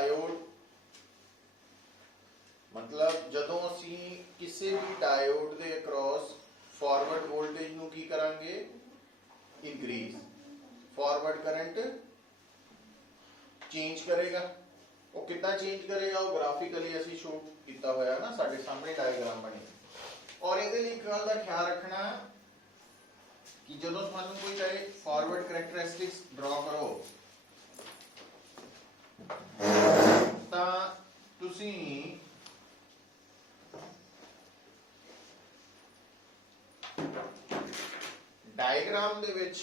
Diode मतलब ਜਦੋਂ ਅਸੀਂ ਕਿਸੇ ਵੀ ਡਾਇਓਡ ਦੇ ਅਕ੍ਰੋਸ ਫਾਰਵਰਡ ਵੋਲਟੇਜ ਨੂੰ ਕੀ ਕਰਾਂਗੇ ਇੰਕਰੀਜ਼ ਫਾਰਵਰਡ ਕਰੰਟ ਚੇਂਜ ਕਰੇਗਾ ਉਹ ਕਿੱਦਾਂ ਚੇਂਜ ਕਰੇਗਾ ਉਹ ਗ੍ਰਾਫਿਕਲੀ ਅਸੀਂ ਸ਼ੋ ਕੀਤਾ ਹੋਇਆ ਨਾ ਸਾਡੇ ਸਾਹਮਣੇ ਡਾਇਗਰਾਮ ਬਣੀ ਔਰ ਇਹਦੇ ਲਈ ਇੱਕ ਗੱਲ ਦਾ ਖਿਆਲ ਰੱਖਣਾ ਕਿ ਜਦੋਂ ਤੁਹਾਨੂੰ ਕੋਈ ਕਹੇ ਫਾਰਵਰਡ ਕਰੈਕਟਰਿਸਟਿਕਸ ਡਰਾ ਕਰੋ ਤਾਂ ਤੁਸੀਂ डायग्राम दे विच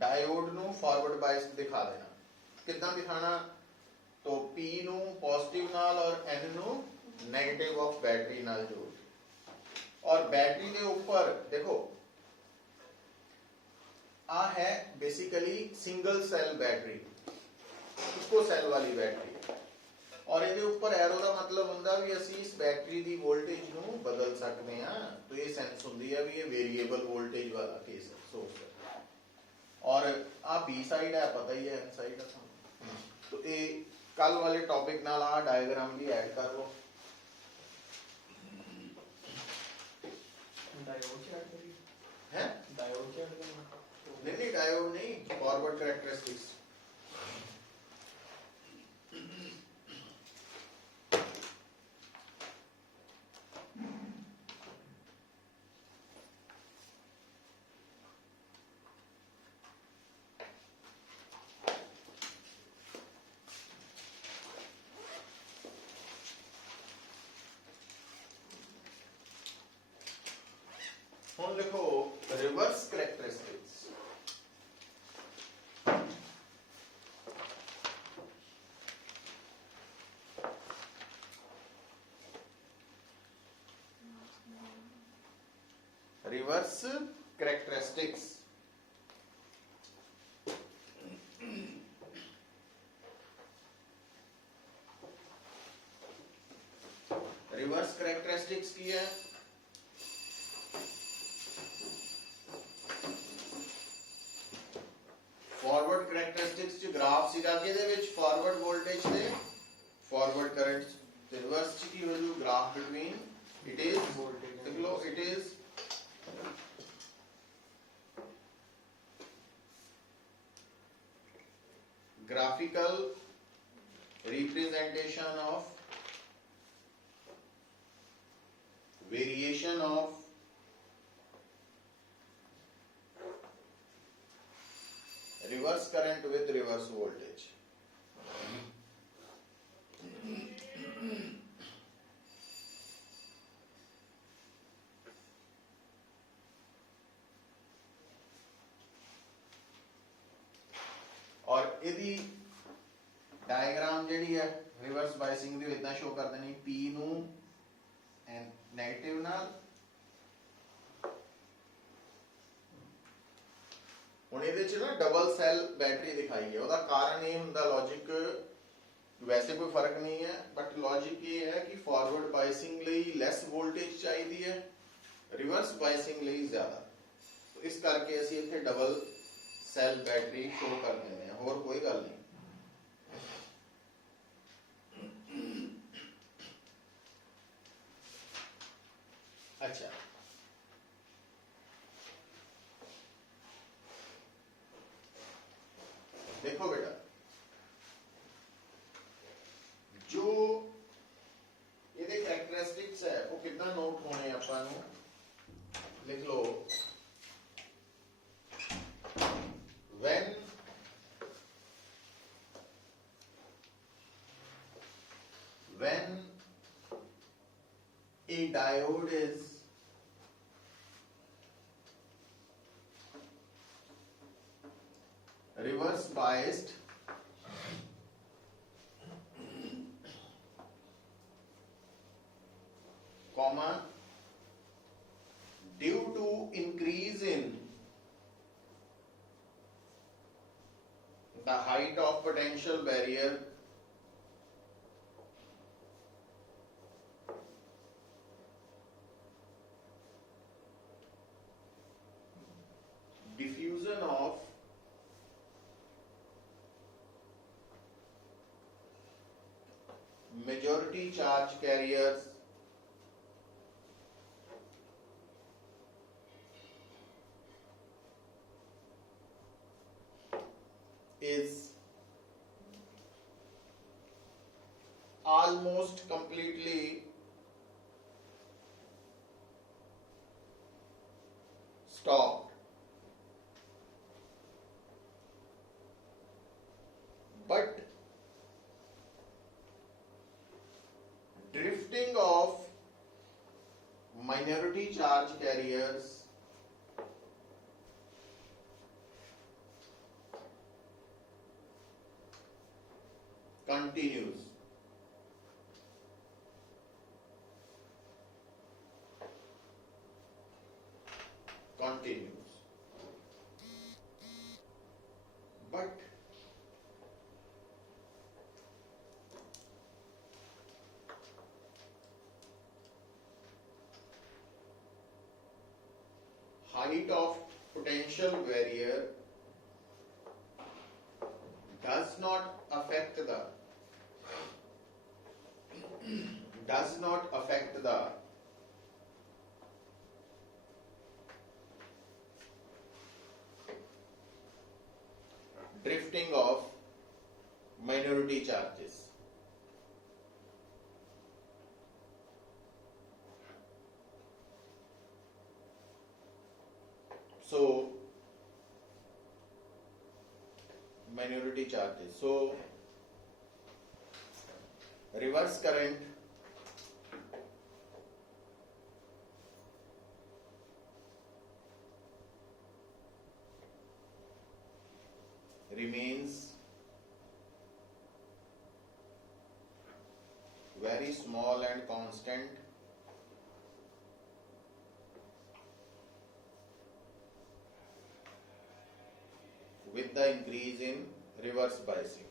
डायोड नू फॉरवर्ड बायस दिखा देना कितना दिखाना तो P नू पॉजिटिव नाल और N नू नेगेटिव ऑफ बैटरी नाल जोड़ और बैटरी के ऊपर देखो आ है बेसिकली सिंगल सेल बैटरी इसको सेल वाली बैटरी और ये ऊपर एरो का मतलब होंदा भी असी इस बैटरी की वोल्टेज नू बदल सकते हैं तो ये सेंस होंदी है भी ये वेरिएबल वोल्टेज वाला केस है सोर्स है और आ बी साइड है पता ही है एन साइड है तो ये कल वाले टॉपिक नाल आ डायग्राम भी ऐड कर लो है नहीं डायोड नहीं फॉरवर्ड कैरेक्टरिस्टिक्स ਹੁਣ लिखो reverse characteristics reverse characteristics reverse characteristics की है फॉरवर्ड कैरेक्टरिस्टिक्स च ग्राफ सीगा किहदे विच फॉरवर्ड वोल्टेज ते फॉरवर्ड करंट ते रिवर्स च की हो जू graph between it is voltage देख लो it is graphical representation of variation of reverse current with reverse voltage और इहदी डायग्राम जिहड़ी है रिवर्स बायसिंग दी इदां शो कर देनी P नू नेगेटिव नाल हुण इहदे च ना डबल सेल बैटरी दिखाई है उहदा कारण ये हुंदा लॉजिक वैसे कोई फर्क नहीं है बट लॉजिक ये है कि फॉरवर्ड बायसिंग लई लैस वोल्टेज चाहिए है रिवर्स बायसिंग लई ज्यादा तो इस करके असीं इत्थे डबल सेल बैटरी शो कर देंगे होर कोई गल नहीं अच्छा देखो बेटा जो ये कैरेक्टरिस्टिक्स है वो कितना नोट होने अपन लिख लो when a diode is reverse biased comma due to increase in the height of potential barrier diffusion of minority charge carriers is almost completely stopped, but drifting of minority charge carriers continues. But height of potential barrier does not affect the drifting of minority charges. So minority charges. So reverse current remains very small and constant with the increase in reverse biasing.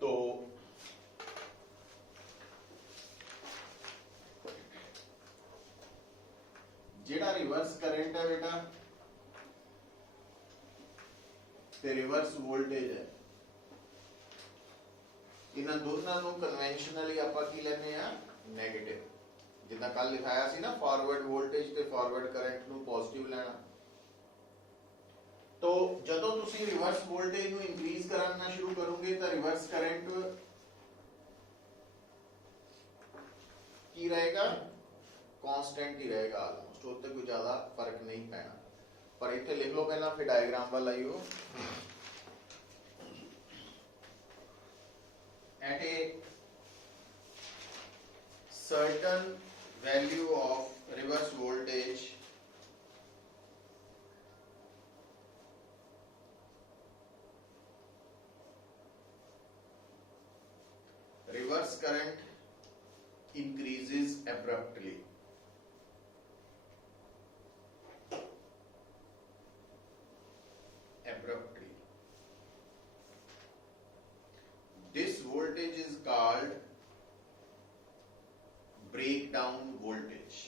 तो ਜਿਹੜਾ reverse current है बेटा ਤੇ reverse voltage है, ਇਹਨਾਂ ਦੋਨਾਂ ਨੂੰ ਕਨਵੈਨਸ਼ਨਲੀ ਆਪਾਂ ਕੀ ਲੈਨੇ ਆ ਨੈਗੇਟਿਵ, ਜਿੱਦਾਂ ਕੱਲ ਲਿਖਾਇਆ ਸੀ ਨਾ ਫਾਰਵਰਡ ਵੋਲਟੇਜ ਤੇ ਫਾਰਵਰਡ ਕਰੰਟ ਨੂੰ ਪੋਜ਼ਿਟਿਵ ਲੈਣਾ। तो ਜਦੋਂ ਤੁਸੀਂ ਰਿਵਰਸ ਵੋਲਟੇਜ ਨੂੰ ਇਨਕਰੀਜ਼ ਕਰਨਾ ਸ਼ੁਰੂ ਕਰੋਗੇ ਤਾਂ ਰਿਵਰਸ ਕਰੰਟ ਕੀ ਰਹੇਗਾ, ਕਾਂਸਟੈਂਟ ਹੀ ਰਹੇਗਾ, ਆਲਮੋਸਟ ਉੱਤੇ ਕੋਈ ਜ਼ਿਆਦਾ ਫਰਕ ਨਹੀਂ ਪੈਣਾ। ਪਰ ਇੱਥੇ ਲਿਖ ਲਓ ਪਹਿਲਾਂ, ਫਿਰ ਡਾਇਗਰਾਮ ਵੱਲ ਆਇਓ। At a certain value of reverse voltage, reverse current increases abruptly. This voltage is called breakdown voltage.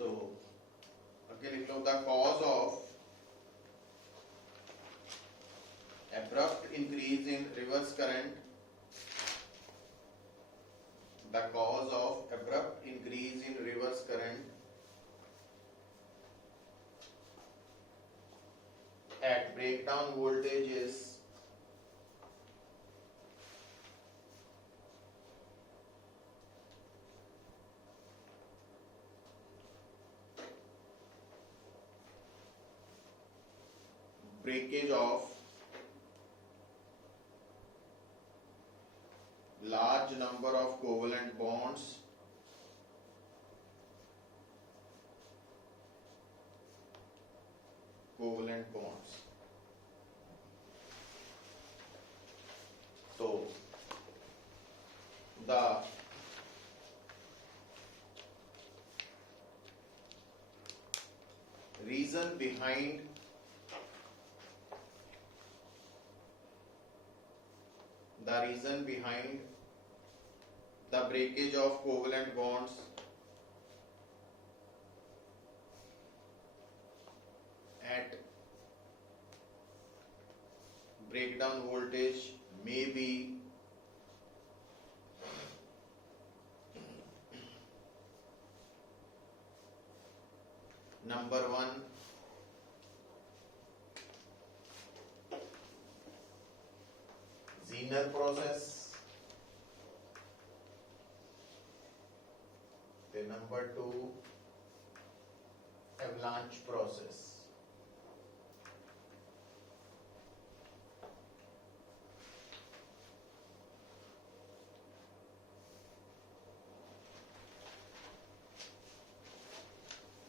तो आगे लिख लो, the cause of abrupt increase in reverse current, the cause of abrupt increase in reverse current at breakdown voltage is breakage of large number of covalent bonds So the reason behind the reason behind the breakage of covalent bonds at breakdown voltage may be number one, Zener process, the number two, avalanche process.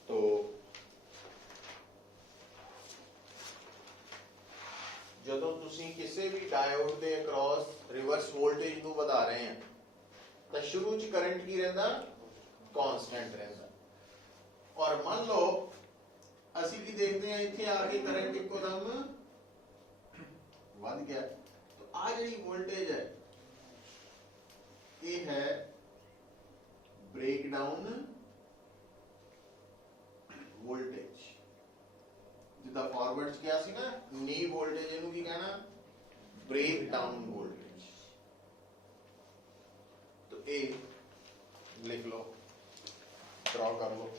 तो ਜਦੋਂ ਤੁਸੀਂ ਕਿਸੇ ਵੀ diode ਦੇ across reverse voltage ਨੂੰ ਵਧਾ ਰਹੇ ਆ ਤਾਂ ਸ਼ੁਰੂ ਚ ਕਰੰਟ ਕੀ ਰਹਿੰਦਾ ਕਾਂਸਟੈਂਟ ਰਹਿੰਦਾ ਔਰ ਮੰਨ ਲਓ ਅਸੀਂ ਕੀ ਦੇਖਦੇ ਆ ਇੱਥੇ ਆ ਕੇ ਕਰੰਟ ਇੱਕੋਦਮ ਵੱਧ ਗਿਆ ਤਾਂ ਆ ਜਿਹੜੀ ਵੋਲਟੇਜ ਹੈ ਇਹ ਹੈ ਬ੍ਰੇਕਡਾਊਨ ਵੋਲਟੇਜ ਜਿੱਦਾਂ ਫਾਰਵਰਡ ਚ ਕਿਹਾ ਸੀ ਨਾ ਨੀ ਵੋਲਟੇਜ ਇਹਨੂੰ ਕੀ ਕਹਿਣਾ ब्रेकडाउन वोल्टेज। तो ए लिख लो, ड्रॉ कर लो।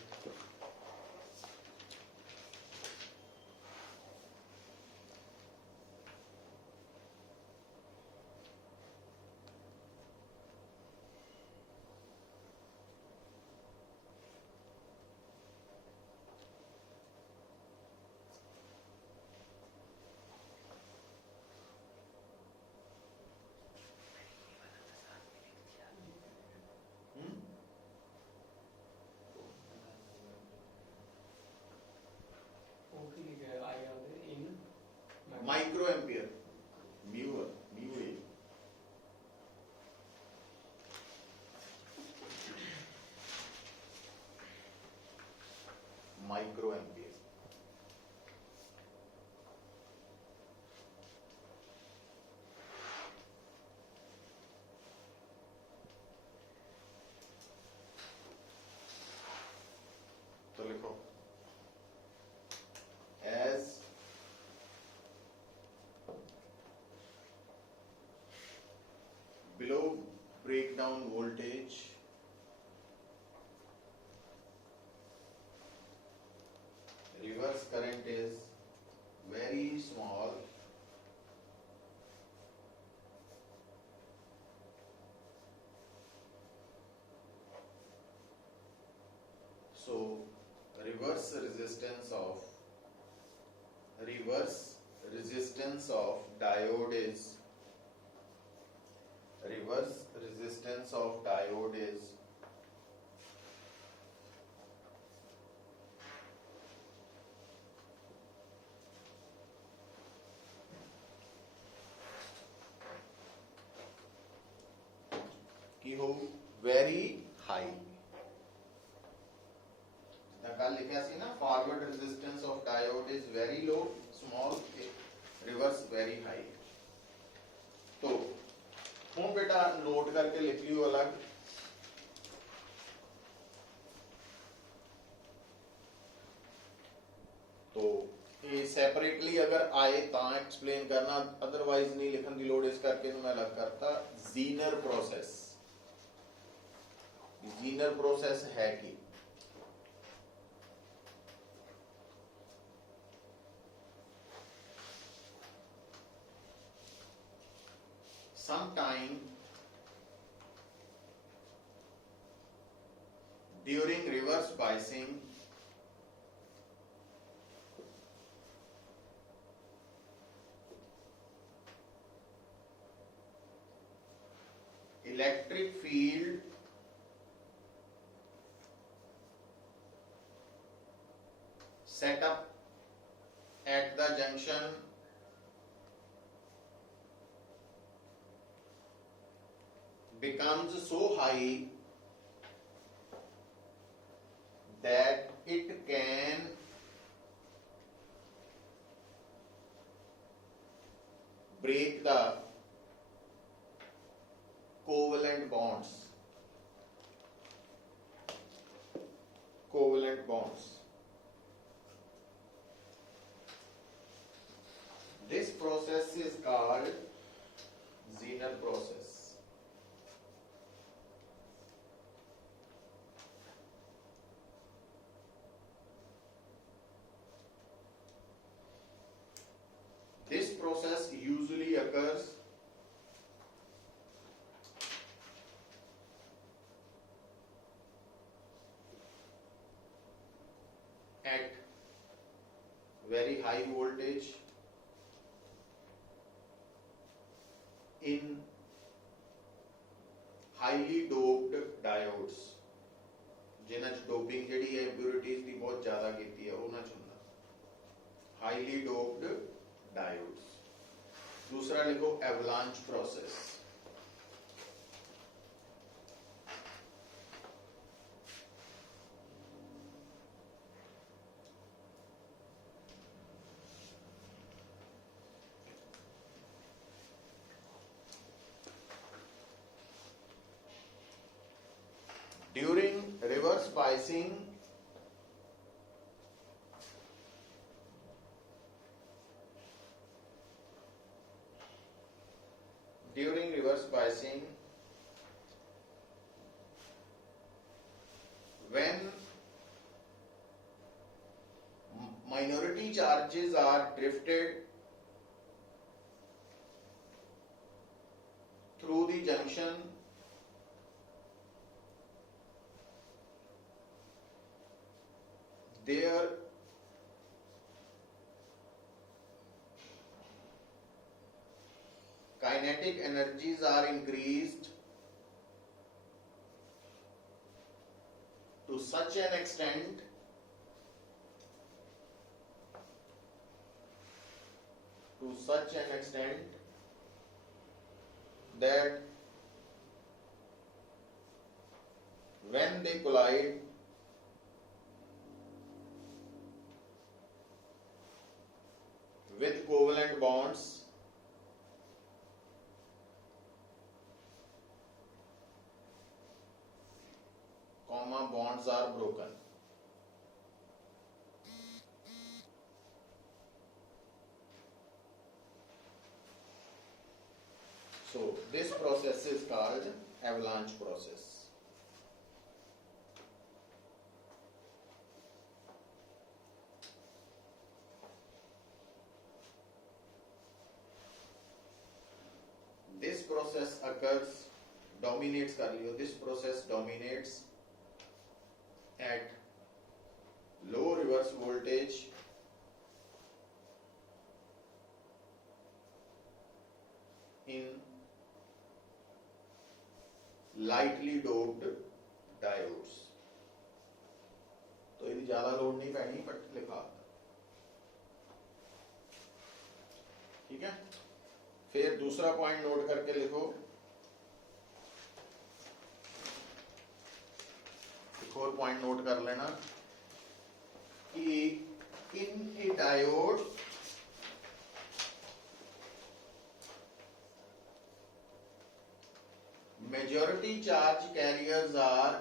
Micro ampere mu mu A micro ampere. तो लिखो as below breakdown voltage reverse current is very small so reverse resistance of diode is कि हो very high। कल लिखा सी ना forward resistance of diode is very low, small, reverse very high. तो हूँ बेटा नोट करके लिख लियो अलग। तो ये सेपरेटली अगर आए ता एक्सप्लेन करना, अदरवाइज नहीं लिखन की लोड़, इस करके मैं अलग करता। जीनर प्रोसेस, जीनर प्रोसेस है कि sometime during reverse biasing electric field set up at the junction becomes so high that it can break the at very high voltage in highly doped diodes, जिन्हां च doping जिहड़ी है impurities दी बहुत ज़्यादा कीती है उन्हां च हुंदा highly doped diodes। दूसरा लिखो avalanche process। During reverse biasing, when minority charges are drifted through the junction their kinetic energies are increased to such an extent that when they collide with covalent bonds, bonds are broken. So this process is called avalanche process. This process dominates this process dominates at low reverse voltage in lightly doped diodes। तो ये ज्यादा load नहीं पैनी but लिखा, ठीक है। फिर दूसरा पॉइंट नोट करके लिखो, एक और पॉइंट नोट कर लेना कि in a diode majority charge carriers are,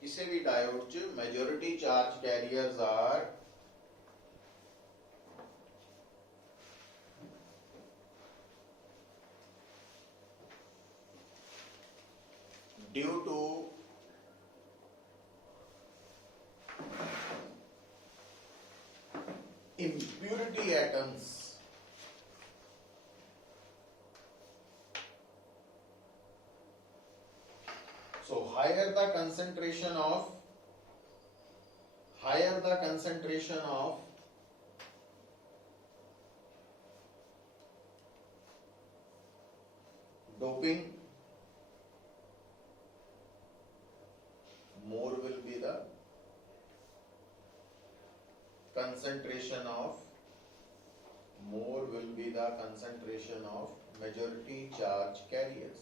किसी भी डायोड च majority charge carriers are due to impurity atoms so higher the concentration of doping, more will be the concentration of majority charge carriers।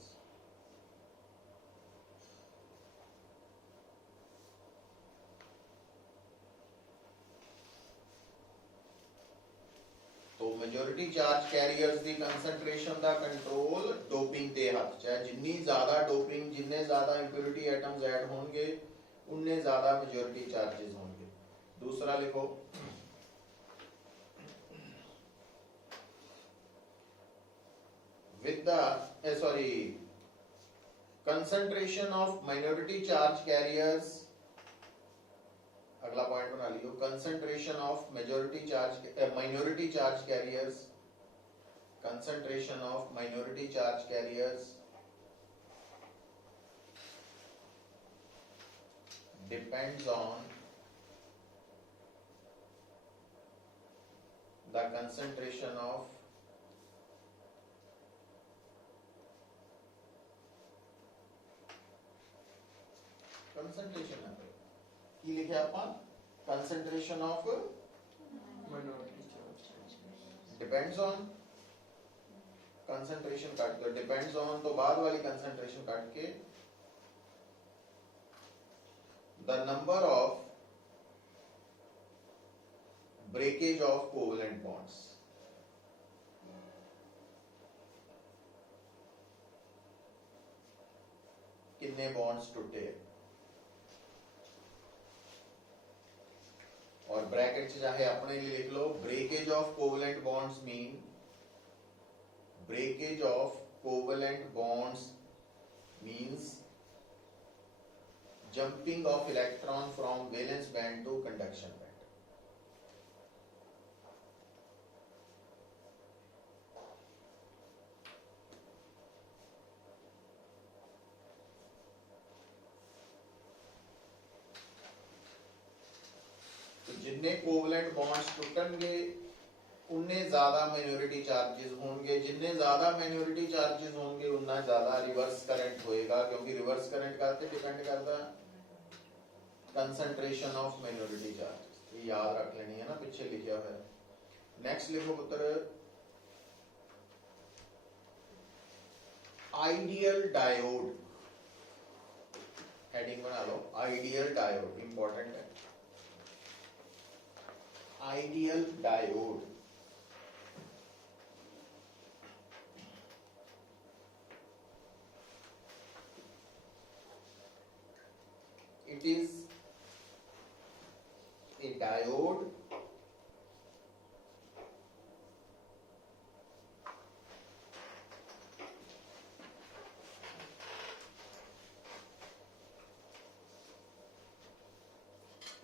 तो majority charge carriers दी concentration दा control doping दे हाथ च है। जिन्नी ज्यादा डोपिंग, जिन्ने ज्यादा इंप्योरिटी एटम्स ऐड होंगे उन्ने ज्यादा मेजॉरिटी चार्जेस होंगे। दूसरा लिखो, with the concentration of minority charge carriers, अगला पॉइंट बना लियो, concentration of minority charge carriers depends on the concentration of concentration है की लिखे अपन concentration of minority charge depends on concentration काट दो depends on तो बाद वाली concentration काट के the number of breakage of covalent bonds कितने बॉन्ड्स टूटे और ब्रैकेट से चाहे अपने लिए लिख लो breakage of covalent bonds mean breakage of covalent bonds means jumping of electron from valence band to conduction band. तो जितने कोवलेंट बॉन्ड्स टूटेंगे उन्ने ज्यादा माइनॉरिटी चार्जेस होंगे, जितने ज्यादा माइनॉरिटी चार्जेस होंगे उतना ज्यादा रिवर्स करंट होएगा, क्योंकि रिवर्स करंट का डिपेंड करता कंसंट्रेशन ऑफ माइनॉरिटी चार्जेस। ये याद रख लेनी है ना, पीछे लिखा हुआ है। नेक्स्ट लिखो पुत्र, आइडियल डायोड, हेडिंग बना लो, आइडियल डायोड इंपॉर्टेंट है। Ideal diode it is a diode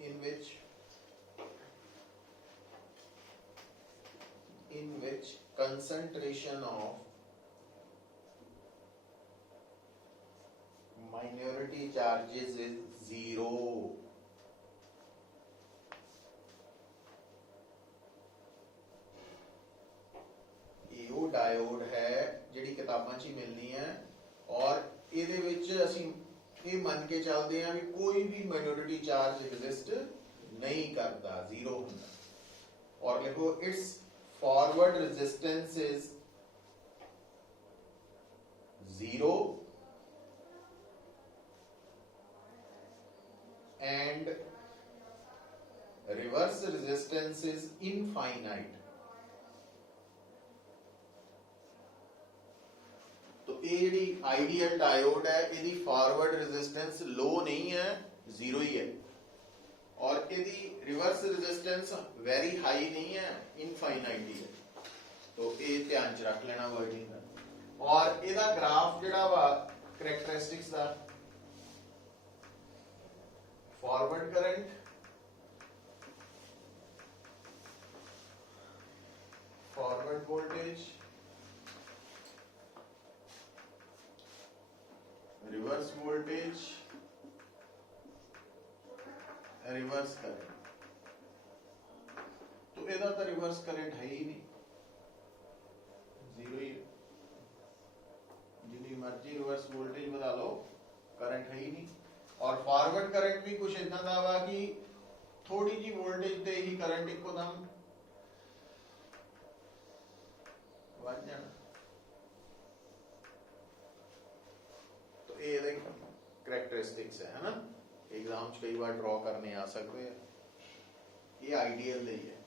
in which concentration of minority charges is zero। ਇਹ डायोड है ਜਿਹੜੀ किताबां 'ਚ ਹੀ मिलनी है और ਇਹਦੇ ਵਿੱਚ ਅਸੀਂ ਇਹ ਮੰਨ ਕੇ ਚੱਲਦੇ ਹਾਂ ਵੀ ਕੋਈ ਵੀ ਮਾਈਨॉरिटी चार्ज एग्जिस्ट नहीं करता, जीरो ਹੁੰਦਾ। और लिखो it's forward resistance is zero and reverse resistance is infinite। तो ये ਜਿਹੜੀ आइडियल डायोड है ਇਹਦੀ फॉरवर्ड रेजिस्टेंस लो नहीं है, जीरो ही है, और ਇਹਦੀ रिवर्स रेजिस्टेंस वेरी हाई नहीं है, इनफाइनाइट ही है। तो ये ध्यान च रख लेना वर्डिंग का। और ਇਹਦਾ ग्राफ ਜਿਹੜਾ ਵਾ कैरेक्टरिस्टिक्स ਦਾ, forward current, forward voltage, reverse voltage, reverse current. तो ਇਹਦਾ ਤਾਂ रिवर्स करंट है ही नहीं, जीरो ही है। जितनी मर्जी रिवर्स वोल्टेज बता लो, करंट है ही नहीं। और फॉरवर्ड करंट भी कुछ इतना दा वा कि थोड़ी जी वोल्टेज ते ही करंट एकदम बढ़ जाना। तो ये कैरेक्टरिस्टिक्स है ना, एग्जाम च कई बार ड्रॉ करने आ सकते हैं। ये आइडियल ही है।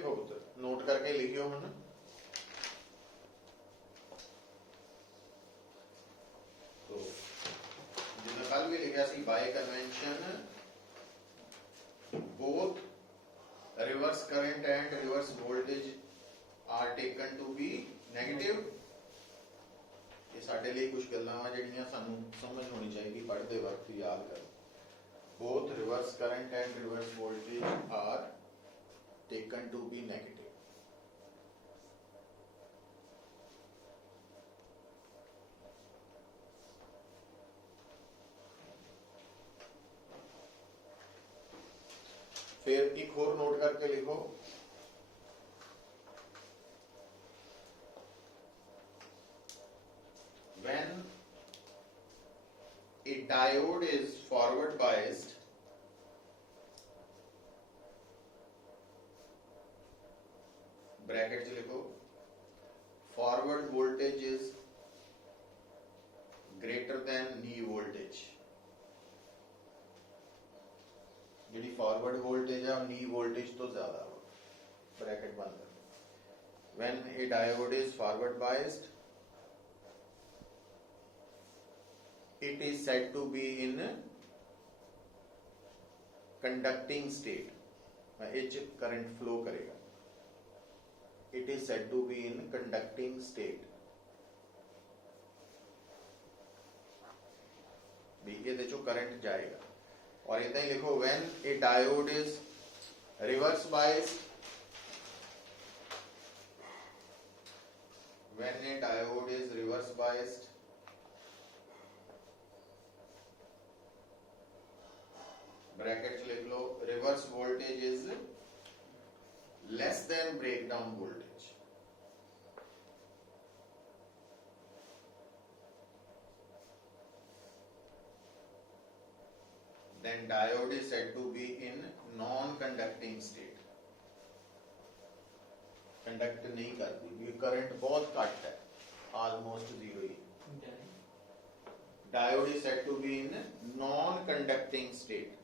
लिखो पुत्र, नोट करके लिखियो हुण। तो जिन्हें कल भी लिखा सी, by convention both reverse current and reverse voltage are taken to be negative। ये साडे लिए कुछ गल्लां वा जिहड़ियां सानू समझ होनी चाहिए, पढ़ते वक्त याद कर। both reverse current and reverse voltage are taken to be negative। फिर एक और नोट करके लिखो, when a diode is forward biased, bracket च लिखो, forward voltage is greater than knee voltage। जी फॉरवर्ड वोल्टेज है नी वोल्टेज तो ज्यादा हो, ब्रैकेट बंद कर। When a diode is forward biased, it is said to be in conducting state, एच करंट फ्लो करेगा। It is said to be in conducting state. ये चो करंट जाएगा। और इतना ही लिखो, when a diode is reverse biased, when a diode is reverse biased, bracket लिख लो, reverse voltage is less than breakdown voltage. Then diode is said to be in non-conducting state। Conduct नहीं करती, ये करंट बहुत घट है, almost zero ही। Diode is said to be in non-conducting state,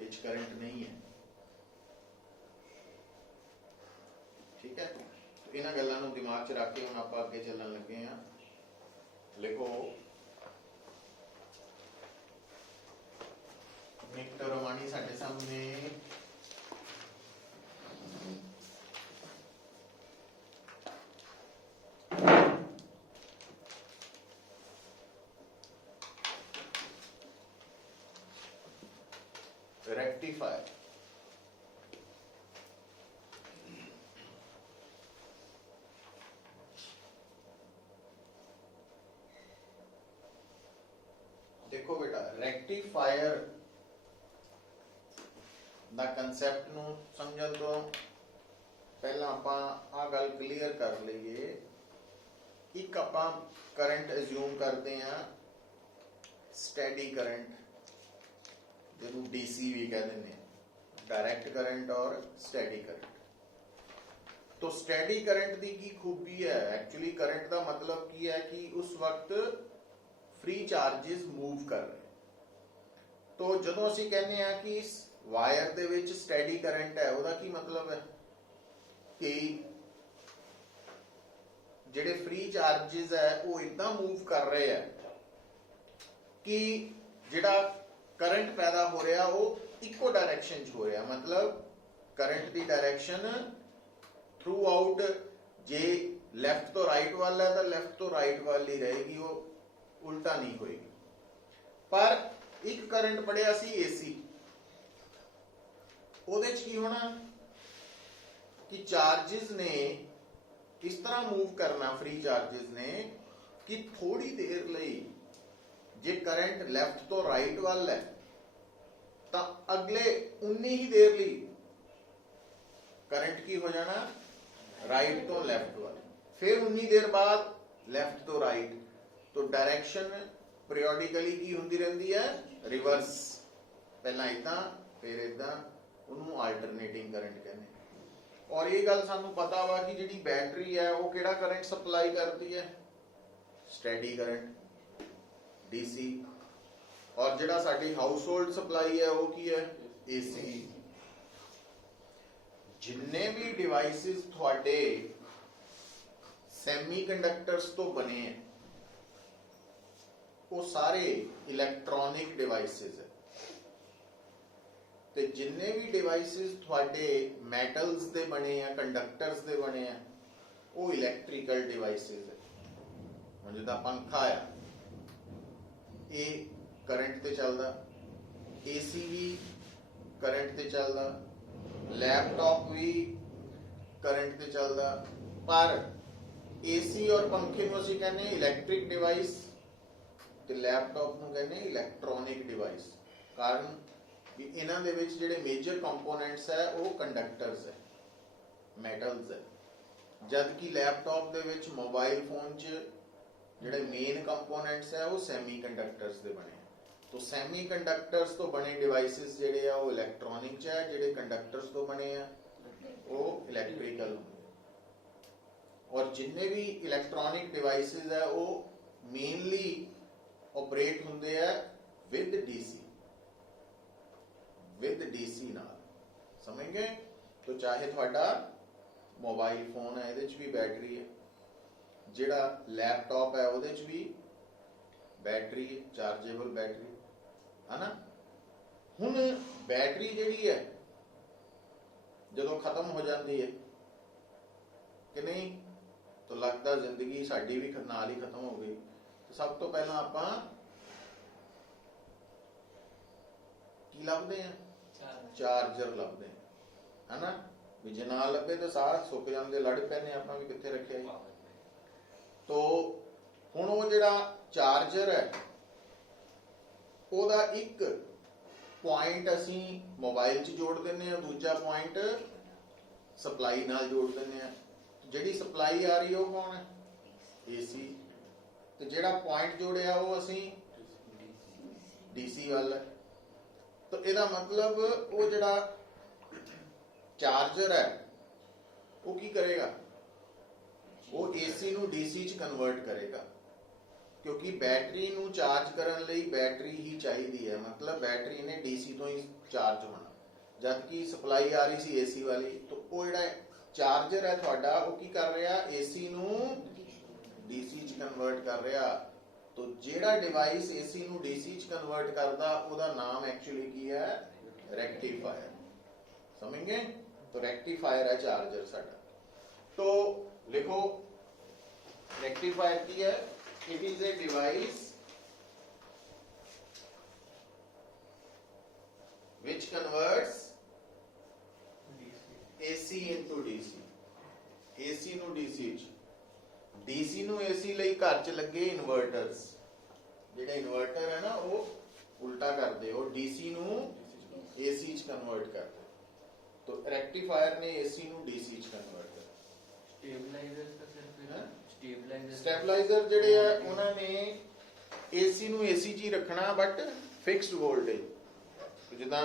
ये करंट नहीं है। ठीक है, तो इन्हां गल्लां नूं दिमाग च रख के हुण आपां अगे चलण लगे हां। लिखो, मिस्टर रोमानी साडे सामने रेक्टिफायर। देखो बेटा, रेक्टिफायर दा कंसैप्ट नूं समझण तो पहला आपां आ गल क्लीयर कर लईए। एक आपां करंट अज्यूम करते हैं, स्टैडी करंट, जिन्हों डीसी भी कह देंगे, डायरैक्ट करंट और स्टैडी करंट। तो स्टैडी करंट की की खूबी है, एक्चुअली करंट का मतलब की है कि उस वक्त फ्री चार्जेस मूव कर रहे। तो जदों असीं कहने हैं कि वायर दे विच स्टैडी करंट है, ਉਹਦਾ की मतलब है कि ਜਿਹੜੇ फ्री चार्जेस है वो इदां मूव कर रहे हैं कि ਜਿਹੜਾ करंट पैदा हो रहा वो इको डायरेक्शन च हो रहा। मतलब करंट की डायरेक्शन थ्रू आउट जे लैफ्ट तो राइट वाल है तो लैफ्ट तो राइट वाल ही रहेगी, वो उल्टा नहीं होएगी। पर एक करंट पढ़िया सी एसी, ਉਹਦੇ ਚ ਕੀ होना कि चार्जेस ने इस तरह मूव करना, फ्री चार्जेस ने, कि थोड़ी देर लई जे करंट लैफ्ट तो राइट वाल है तो अगले उन्नी ही देर लई करंट की हो जाना राइट तो लैफ्ट वाल, फिर उन्नी देर बाद लैफ्ट तो राइट। तो डायरेक्शन पीरियोडिकली की होंदी रहंदी है, रिवर्स, पहला इदां फिर इदां, उन्होंने आल्टरनेटिंग करंट कहने। और ये गल सानू पता वा कि जिहड़ी बैटरी है वो किहड़ा करंट सप्लाई करती है, स्टैडी करंट, डीसी। और जिहड़ा साडी हाउस होल्ड सप्लाई है वो की है, एसी। जिन्ने भी डिवाइसेस थोड़े सैमीकंडक्टर्स तो बने हैं वो सारे इलैक्ट्रॉनिक डिवाइसेस है ते जिन्ने भी डिवाइसेस थोड़े मैटल्स दे बने हैं कंडक्टर्स दे बने हैं वो इलैक्ट्रिकल डिवाइसेस है हुण जिद्दां पंखा आ ये करंट ते चलदा एसी भी करंट ते चलदा लैपटॉप भी करंट ते चलदा पर एसी और पंखे नूं असीं कहने इलैक्ट्रिक डिवाइस ते लैपटॉप नूं कहने इलैक्ट्रॉनिक डिवाइस कारण कि इन्हां दे विच जिहड़े मेजर कंपोनेंट्स है वो कंडक्टर्स है मैटल्स है जबकि लैपटॉप दे विच मोबाइल फोन च जिहड़े मेन कंपोनेंट्स है वो सैमीकंडक्टर्स दे बने तो सैमीकंडक्टर्स तो बने डिवाइसेस जिहड़े आ वो इलैक्ट्रॉनिक च है जिहड़े कंडक्टर्स तो बने आ वो इलैक्ट्रिकल और जिन्ने भी इलैक्ट्रॉनिक डिवाइसेस है वो मेनली ऑपरेट होंदे है विद डीसी नाल समझ गए तो चाहे थोड़ा मोबाइल फोन है इहदे च भी बैटरी है जिहड़ा लैपटॉप है उहदे च भी बैटरी है चार्जेबल बैटरी है ना हुण बैटरी जिहड़ी है जदों खत्म हो जाती है कि नहीं तो लगता जिंदगी साडी भी नाल ही खत्म हो गई तो सब तो पहला आपां की लभदे हैं चार्जर लभदे है ना भी जे ना लभे तो साह सुक जांदे लड़ पैने आपां भी कित्थे रखिया तो हुण वो जिहड़ा चार्जर है ਉਹਦਾ ਇੱਕ ਪੁਆਇੰਟ ਅਸੀਂ ਮੋਬਾਈਲ 'ਚ ਜੋੜ ਦਿੰਨੇ ਆ ਦੂਜਾ ਪੁਆਇੰਟ ਸਪਲਾਈ ਨਾਲ ਜੋੜ ਦਿੰਨੇ ਆ ਜਿਹੜੀ ਸਪਲਾਈ ਆ ਰਹੀ ਉਹ ਕੌਣ ਹੈ ਏਸੀ ਤੇ ਜਿਹੜਾ ਪੁਆਇੰਟ ਜੋੜਿਆ ਉਹ ਅਸੀਂ ਡੀਸੀ ਵੱਲ ਹੈ ਤਾਂ ਇਹਦਾ ਮਤਲਬ ਉਹ ਜਿਹੜਾ ਚਾਰਜਰ ਹੈ ਉਹ ਕੀ ਕਰੇਗਾ ਉਹ ਏਸੀ ਨੂੰ ਡੀਸੀ 'ਚ ਕਨਵਰਟ ਕਰੇਗਾ क्योंकि बैटरी नू चार्ज करने लई बैटरी ही चाहिए है मतलब बैटरी ने डीसी तो ही चार्ज होना जबकि सप्लाई आ रही सी एसी वाली तो वो जिहड़ा चार्जर है तुहाडा वो की कर रहा एसी नू डीसी च कन्वर्ट कर रहा तो जिहड़ा डिवाइस एसी नू डीसी च कन्वर्ट करदा ओदा नाम एक्चुअली की है रेक्टिफायर समझ गए तो रेक्टिफायर है चार्जर साडा तो लिखो रेक्टिफायर की है It is a device which converts AC into DC. AC ਨੂੰ DC ਚ DC ਨੂੰ AC ਲਈ ਘਰ ਚ ਲੱਗੇ ਇਨਵਰਟਰਸ ਜਿਹੜਾ ਇਨਵਰਟਰ ਹੈ ਨਾ ਉਹ ਉਲਟਾ ਕਰਦੇ ਉਹ DC ਨੂੰ AC ਚ ਕਨਵਰਟ ਕਰਦੇ तो रेक्टिफायर ने AC ਨੂੰ DC ਚ ਕਨਵਰਟ ਕਰ स्टेबलाइजर का सिर्फ स्टेबलाइजर ਜਿਹੜੇ ਆ ਉਹਨਾਂ ਨੇ AC ਨੂੰ AC 'ਚ ਹੀ ਰੱਖਣਾ ਬਟ ਫਿਕਸਡ ਵੋਲਟੇਜ ਜਿੱਦਾਂ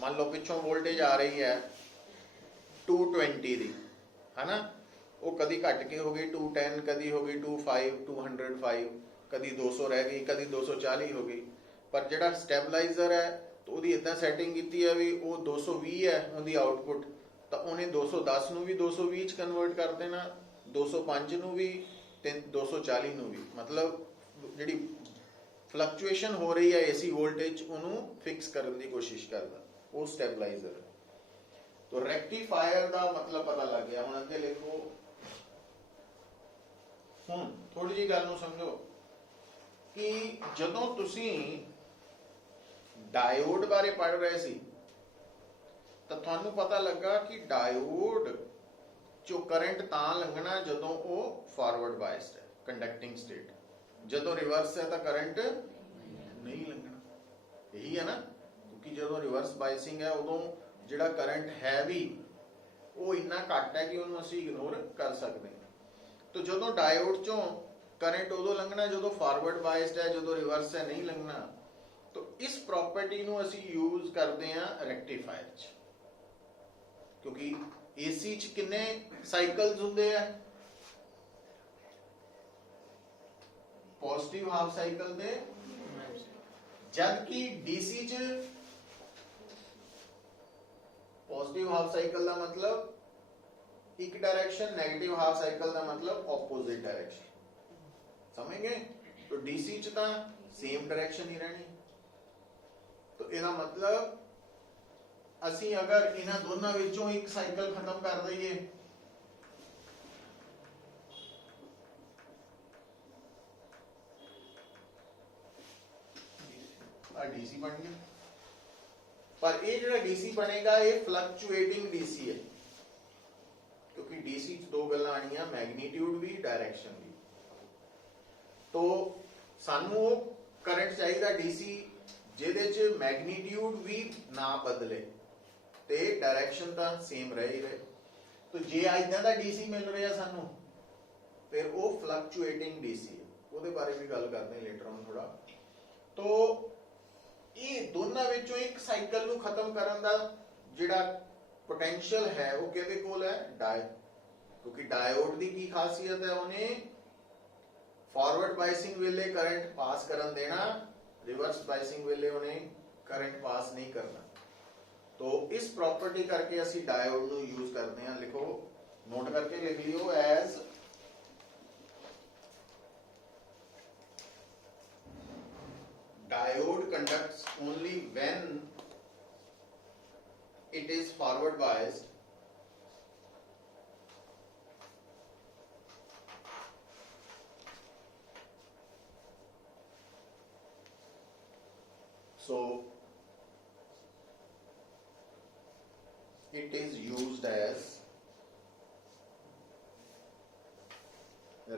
ਮੰਨ ਲਓ ਪਿੱਛੋਂ ਵੋਲਟੇਜ ਆ ਰਹੀ ਹੈ 220 ਦੀ ਹੈਨਾ ਉਹ ਕਦੀ ਘਟ ਕੇ ਹੋ ਗਈ 210 ਕਦੀ ਹੋ ਗਈ 25 205 ਕਦੀ 200 ਰਹਿ ਗਈ ਕਦੀ 240 ਹੋ ਗਈ ਪਰ ਜਿਹੜਾ ਸਟੈਬਲਾਈਜ਼ਰ ਹੈ ਤਾਂ ਉਹਦੀ ਇਦਾਂ ਸੈਟਿੰਗ ਕੀਤੀ ਹੈ ਵੀ ਉਹ 220 ਹੈ ਉਹਦੀ ਆਊਟਪੁੱਟ ਤਾਂ ਉਹਨੇ 210 ਨੂੰ ਵੀ 220 ਚ ਕਨਵਰਟ ਕਰ ਦੇਣਾ 205 ਨੂੰ ਵੀ ਤੇ 240 ਨੂੰ ਵੀ ਮਤਲਬ ਜਿਹੜੀ ਫਲਕਚੁਏਸ਼ਨ ਹੋ ਰਹੀ ਹੈ ਏਸੀ ਵੋਲਟੇਜ ਉਹਨੂੰ ਫਿਕਸ ਕਰਨ ਦੀ ਕੋਸ਼ਿਸ਼ ਕਰਦਾ ਉਹ ਸਟੈਬਲਾਈਜ਼ਰ तो रेक्टिफायर ਦਾ ਮਤਲਬ ਪਤਾ ਲੱਗ ਗਿਆ ਹੁਣ ਅੱਗੇ ਲਿਖੋ ਹੁਣ ਥੋੜੀ ਜਿਹੀ ਗੱਲ ਨੂੰ ਸਮਝੋ ਕਿ ਜਦੋਂ ਤੁਸੀਂ ਡਾਇਓਡ ਬਾਰੇ ਪੜ੍ਹ ਰਹੇ ਸੀ ਤਾਂ ਤੁਹਾਨੂੰ ਪਤਾ ਲੱਗਾ ਕਿ ਡਾਇਓਡ ਚੋਂ ਕਰੰਟ ਤਾਂ ਲੰਘਣਾ ਜਦੋਂ ਉਹ ਫਾਰਵਰਡ ਬਾਇਸਡ ਹੈ ਕੰਡਕਟਿੰਗ ਸਟੇਟ ਜਦੋਂ ਰਿਵਰਸ ਹੈ ਤਾਂ ਕਰੰਟ ਨਹੀਂ ਲੰਘਣਾ ਇਹੀ ਹੈ ਨਾ ਕਿਉਂਕਿ ਜਦੋਂ ਰਿਵਰਸ ਬਾਇਸਿੰਗ ਹੈ ਉਦੋਂ ਜਿਹੜਾ ਕਰੰਟ ਹੈ ਵੀ ਉਹ ਇੰਨਾ ਘੱਟ ਹੈ ਕਿ ਉਹਨੂੰ ਅਸੀਂ ਇਗਨੋਰ ਕਰ ਸਕਦੇ ਹਾਂ तो ਜਦੋਂ ਡਾਇਓਡ ਚੋਂ ਕਰੰਟ ਉਦੋਂ ਲੰਘਣਾ ਜਦੋਂ ਫਾਰਵਰਡ ਬਾਇਸਡ ਹੈ ਜਦੋਂ ਰਿਵਰਸ ਹੈ ਨਹੀਂ ਲੰਘਣਾ तो इस प्रॉपर्टी ਨੂੰ ਅਸੀਂ ਯੂਜ਼ ਕਰਦੇ ਹਾਂ ਰੈਕਟੀਫਾਇਰ ਚ ਕਿਉਂਕਿ AC ਚ ਕਿੰਨੇ ਸਾਈਕਲਸ ਹੁੰਦੇ ਆ ਪੋਜ਼ਿਟਿਵ ਹਾਫ ਸਾਈਕਲ ਦੇ ਜਦ ਕਿ DC ਚ पॉजिटिव हाफ साइकिल का मतलब एक डायरेक्शन, नेगेटिव हाफ साइकिल का मतलब ऑपोजिट डायरेक्शन। समझ गए? तो डीसी च तो सेम डायरेक्शन ही रहनी। तो इसका मतलब असी अगर इन्हां दोनों विचों एक साइकिल खत्म कर दईए, डीसी बन गया। पर ये जो डीसी बनेगा ये फ्लक्चुएटिंग डीसी है, क्योंकि डीसी च दो गल्लां आनियां, मैग्नीट्यूड भी डायरेक्शन भी। तो सानू करंट चाहिए डीसी जिहदे च मैग्नीट्यूड भी ना बदले ते डायरेक्शन तो सेम रह ही रहे। तो जे इदां दा डीसी मिल रहा सानू फिर वो फ्लक्चुएटिंग डीसी है, ਉਹਦੇ बारे भी गल करते हैं लेटर ऑन थोड़ा। तो ये दोनों विचों एक साइकिल नू खत्म करन दा जिहड़ा पोटेंशियल है वो किहदे कोल है? क्योंकि डायोड की की खासियत है, उन्हें फॉरवर्ड बाइसिंग वेले करंट पास करन देना, रिवर्स बाइसिंग वेले उन्हें करंट पास नहीं करना। तो इस प्रॉपर्टी करके असी डायोड नू यूज करते हैं। लिखो, नोट करके लिख लियो, as diode conducts only when it is forward biased, so it is used as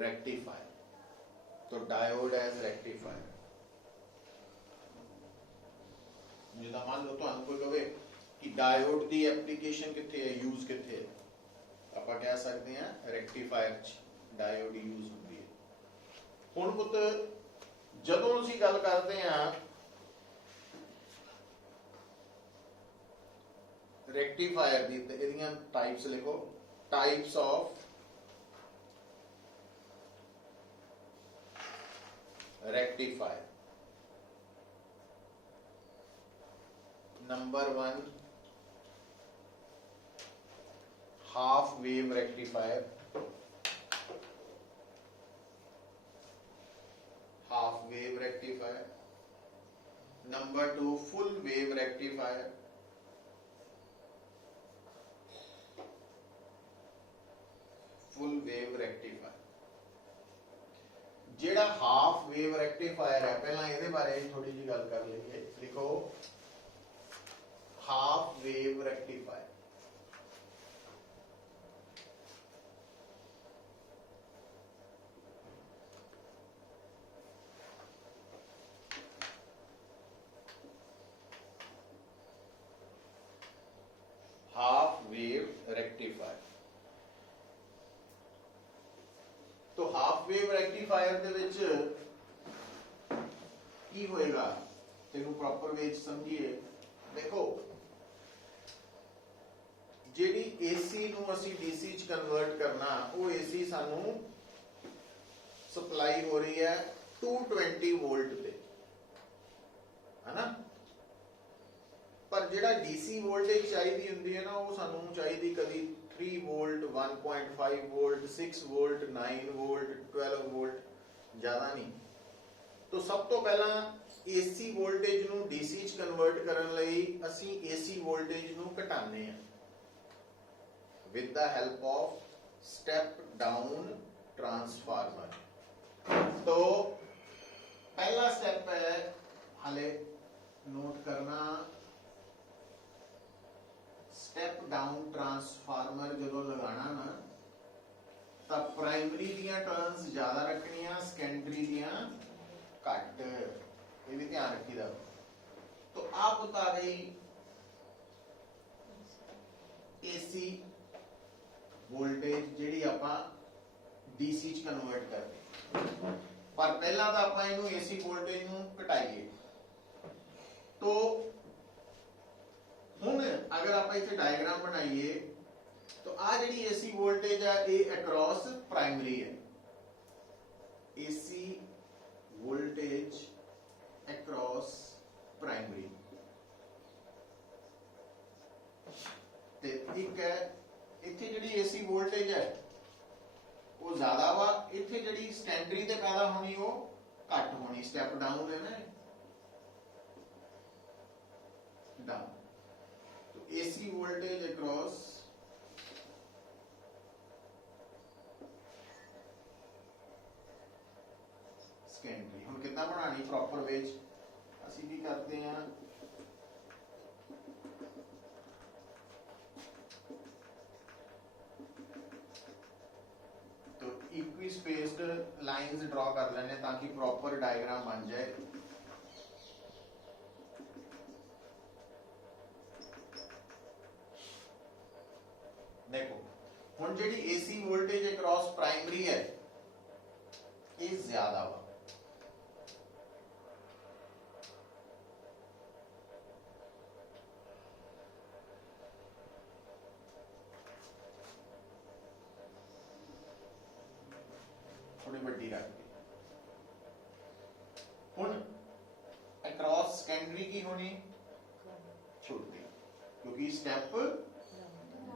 rectifier। तो डायोड एज रेक्टिफायर। जिदा मान लो तो कोई कहे कि डायोड की एप्लीकेशन कितने है, यूज कितने है, आप कह सकते हैं रेक्टिफायर डायोड यूज होती है। हुण पुत जदों असीं गल करते हैं रेक्टिफायर दी, इहदियां टाइप्स लिखो, types of rectifier. Number 1 half wave rectifier, half wave rectifier. Number 2 full wave rectifier, full wave rectifier. जेड़ा हाफ वेव रेक्टिफायर है, पहला इहदे बारे थोड़ी जी गल कर लईए। लिखो, half wave rectifier. Half wave rectifier. तो हाफ वेव रेक्टिफायर दे विच की होएगा, तेनू प्रॉपर वे च समझिए। देखो, जेडी एसी नू असी डीसी च कन्वर्ट करना, वो एसी सानू सप्लाई हो रही है 220 वोल्ट पे, है ना। पर जेड़ा डीसी वोल्टेज चाहिए हुंदी है ना, वो सानू चाहिए कभी 3 volt, 1.5 volt, 6 volt, 9 volt, 12 volt, ज्यादा नहीं। तो सब तो पहला एसी वोल्टेज नू डीसी च कन्वर्ट करन लई असी एसी वोल्टेज नू घटाने हैं with the help of step down transformer। तो पहला स्टेप है, हाले नोट करना, स्टेप डाउन ट्रांसफार्मर जो लगाना ना, तो प्राइमरी दियां टर्न्स ज्यादा रखनियां, सेकेंडरी दियां घट, ये भी ध्यान रखीदा। तो आप बता गई एसी वोल्टेज जिहड़ी आपां डीसी च कन्वर्ट करते, पर पहला तो आपां इहनूं एसी वोल्टेज नूं घटाइए। तो हुण अगर आप इत्थे डायग्राम बनाइए, तो आ जिहड़ी एसी वोल्टेज है ये अक्रॉस प्राइमरी है, एसी वोल्टेज अक्रॉस प्राइमरी। एक है इत्थे जिहड़ी एसी वोल्टेज है वो ज्यादा वा, इत्थे जिहड़ी सेकेंडरी ते पैदा होनी वो घट होनी, स्टेप डाउन है ना, डाउन। तो एसी वोल्टेज अक्रॉस सेकेंडरी हम कितना बनानी प्रॉपर वे असी की करते हैं, तो इक्वी स्पेस्ड लाइंस ड्रॉ कर लेने ताकि प्रॉपर डायग्राम बन जाए। देखो हुन जिहड़ी एसी वोल्टेज अक्रॉस प्राइमरी है ये ज्यादा वा, थोड़ी बड़ी रख दी। हुन अक्रॉस सेकेंडरी की होनी छोटी क्योंकि स्टेप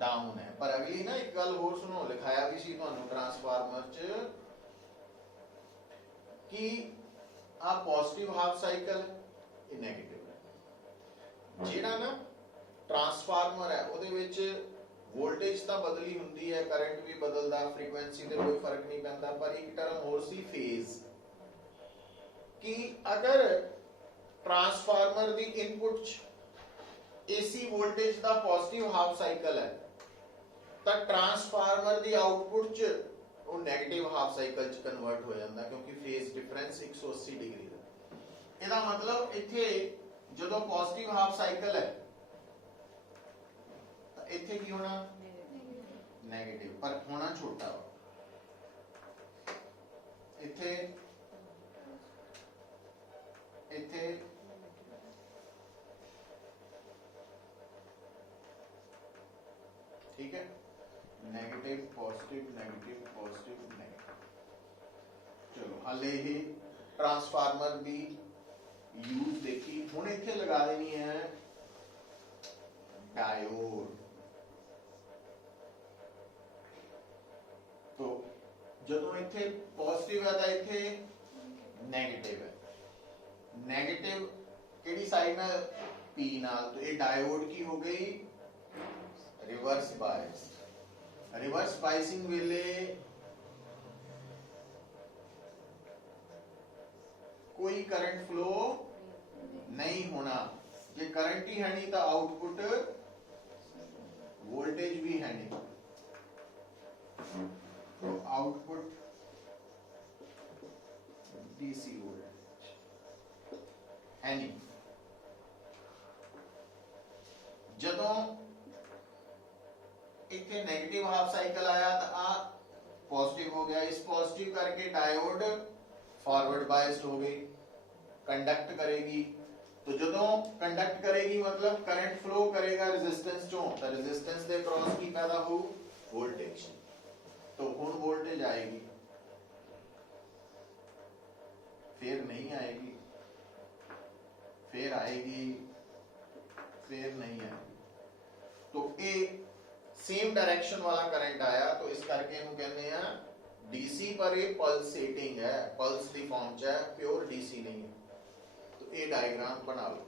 डाउन है। पर अगली ना एक गल होर सुनो, लिखाया भी सी तुहानू ट्रांसफार्मर च कि आ पॉजिटिव हाफ साइकिल ये नेगेटिव है। जेड़ा ना ट्रांसफार्मर है ਉਹਦੇ ਵਿੱਚ वोल्टेज ਤਾਂ बदली ਹੁੰਦੀ है, करंट भी बदलदा, फ्रीक्वेंसी ਤੇ कोई फर्क नहीं पैंदा, पर एक टर्म ਹੋਰ ਸੀ फेज कि अगर ट्रांसफार्मर दी इनपुट च एसी वोल्टेज दा पॉजिटिव हाफ साइकिल है ਤਾਂ ट्रांसफार्मर दी आउटपुट च वो नेगेटिव हाफ साइकिल च कन्वर्ट हो जाता क्योंकि फेज डिफरेंस 180 डिग्री का। ਇਹਦਾ मतलब ਇੱਥੇ ਜਦੋਂ पॉजिटिव हाफ साइकिल है ਤਾਂ ਇੱਥੇ ਕੀ ਹੋਣਾ नेगेटिव, पर होना छोटा वा। ਇੱਥੇ ਇੱਥੇ ठीक है, negative positive negative positive negative. चलो हाले ही ट्रांसफार्मर दी यूज देखी, हुण इत्थे लगा देनी है डायोड। तो जदों इत्थे पॉजिटिव है तो इत्थे नेगेटिव है, नेगेटिव केड़ी साइड में पी नाल, तो ये डायोड की हो गई रिवर्स बायस। रिवर्स बायसिंग वेले कोई करंट फ्लो नहीं होना, जे करंट ही है नहीं तो आउटपुट वोल्टेज भी है नहीं, तो आउटपुट डीसी वोल्टेज है नहीं। जदों इतने नेगेटिव हाफ साइकिल आया तो आ पॉजिटिव हो गया, इस पॉजिटिव करके डायोड फॉरवर्ड बायस्ड हो गई, कंडक्ट करेगी। तो जदों कंडक्ट करेगी मतलब करंट फ्लो करेगा रेजिस्टेंस चों, तो रेजिस्टेंस के क्रॉस की पैदा हो वोल्टेज, तो हुण वोल्टेज आएगी, फिर नहीं आएगी, फिर आएगी, फिर नहीं आएगी। तो ये सेम डायरेक्शन वाला करंट आया, तो इस करके इहनूं कहते हैं डीसी, पर ये पल्सेटिंग है, पल्स दी फॉर्म च है, प्योर डीसी नहीं है। तो ये डायग्राम बना लो।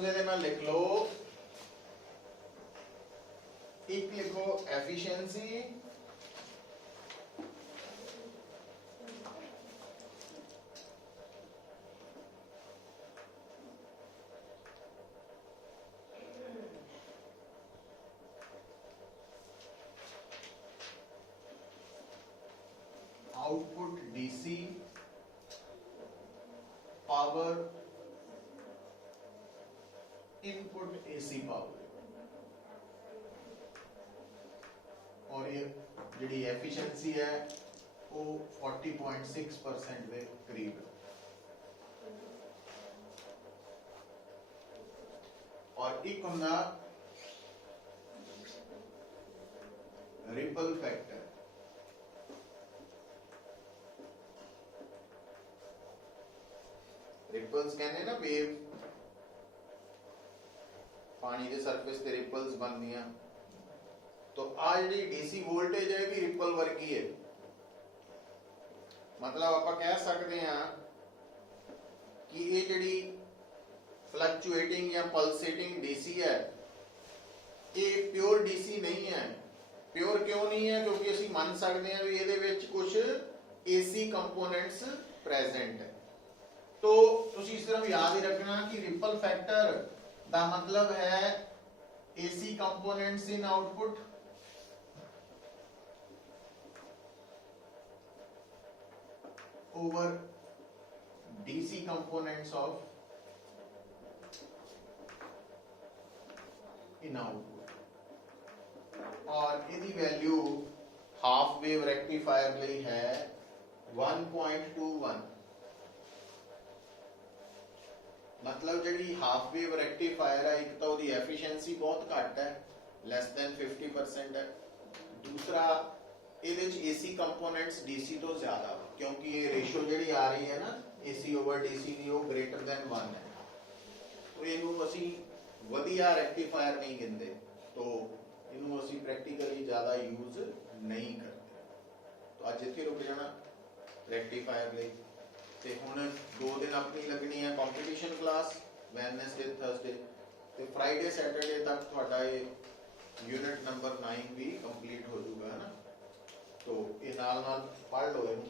सपोज ਇਹਦੇ ਨਾਲ ਲਿਖ ਲਓ ਇੱਕ ਲਿਖੋ efficiency output DC power input AC power और ये जी एफिशिएंसी है वो 40.6% के करीब है। और एक होंगे रिपल फैक्टर रिपल्स कहने ना वेव पानी के सरफेस ते रिपल्स बनदियां तो आ जी डीसी वोल्टेज है भी रिपल वर्गी है मतलब आप कह सकते हैं कि ये जी फ्लक्चुएटिंग या पल्सेटिंग डीसी है ये प्योर डीसी नहीं है। प्योर क्यों नहीं है क्योंकि असी मान सकते हैं भी ये विच कुछ एसी कंपोनेंट्स प्रेजेंट है। तो तुसी सिर्फ याद ही रखना कि रिपल फैक्टर दा मतलब है AC components in output over DC components of in output और यदि वैल्यू हाफ वेव रेक्टिफायर ਲਈ है 1.21 मतलब जी हाफ वेव रेक्टिफायर है एक तो उसकी एफिशिएंसी बहुत घट है लैस दैन 50% है। दूसरा ये एसी कंपोनेंट्स डीसी तो ज्यादा क्योंकि ये रेशो जी आ रही है ना एसी ओवर डीसी की वो ग्रेटर दैन 1 है तो इनू असी वधिया रेक्टिफायर नहीं गिनते तो इनू असी प्रैक्टिकली ज्यादा यूज नहीं करते। तो अज इत्थे रुक जाना रेक्टिफायर ਲਈ ਤੇ ਹੁਣ 2 दिन अपनी लगनी है कंपटीशन क्लास वैनसडे थर्सडे ਤੇ फ्राइडे सैटरडे तक ਤੁਹਾਡਾ ਇਹ यूनिट नंबर 9 भी कंप्लीट हो जाएगा है ना। तो ये नाल पढ़ लो इनू।